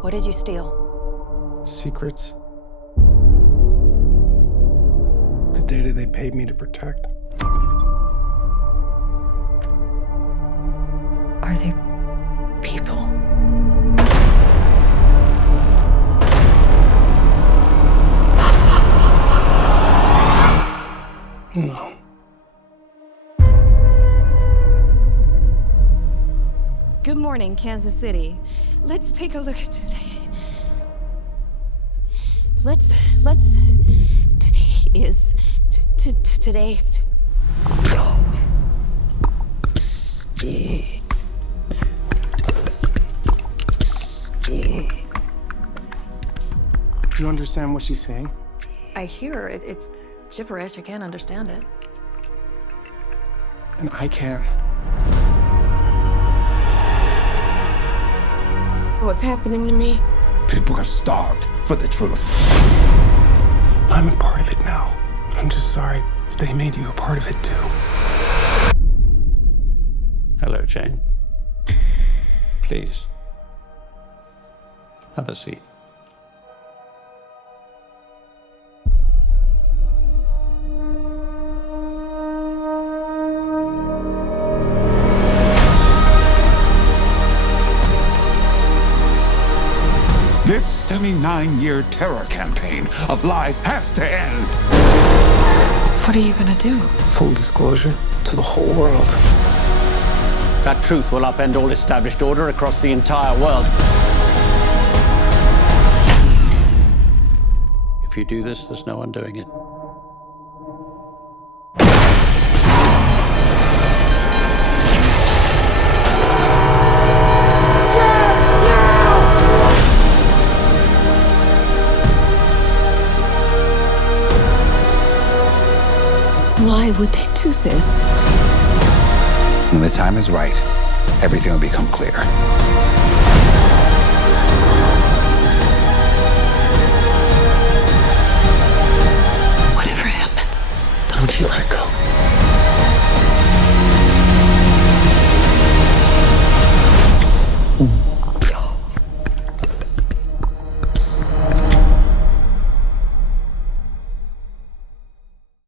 What did you steal? Secrets. The data they paid me to protect. Are they people? No. Good morning, Kansas City. Let's take a look at today. Today's. Do you understand what she's saying? I hear it's gibberish. I can't understand it. And I can. What's happening to me? People are starved for the truth. I'm a part of it now. I'm just sorry that they made you a part of it too. Hello, Jane. Please, have a seat. This 79-year terror campaign of lies has to end. What are you gonna do? Full disclosure to the whole world. That truth will upend all established order across the entire world. If you do this, there's no undoing it. Why would they do this? When the time is right, everything will become clear.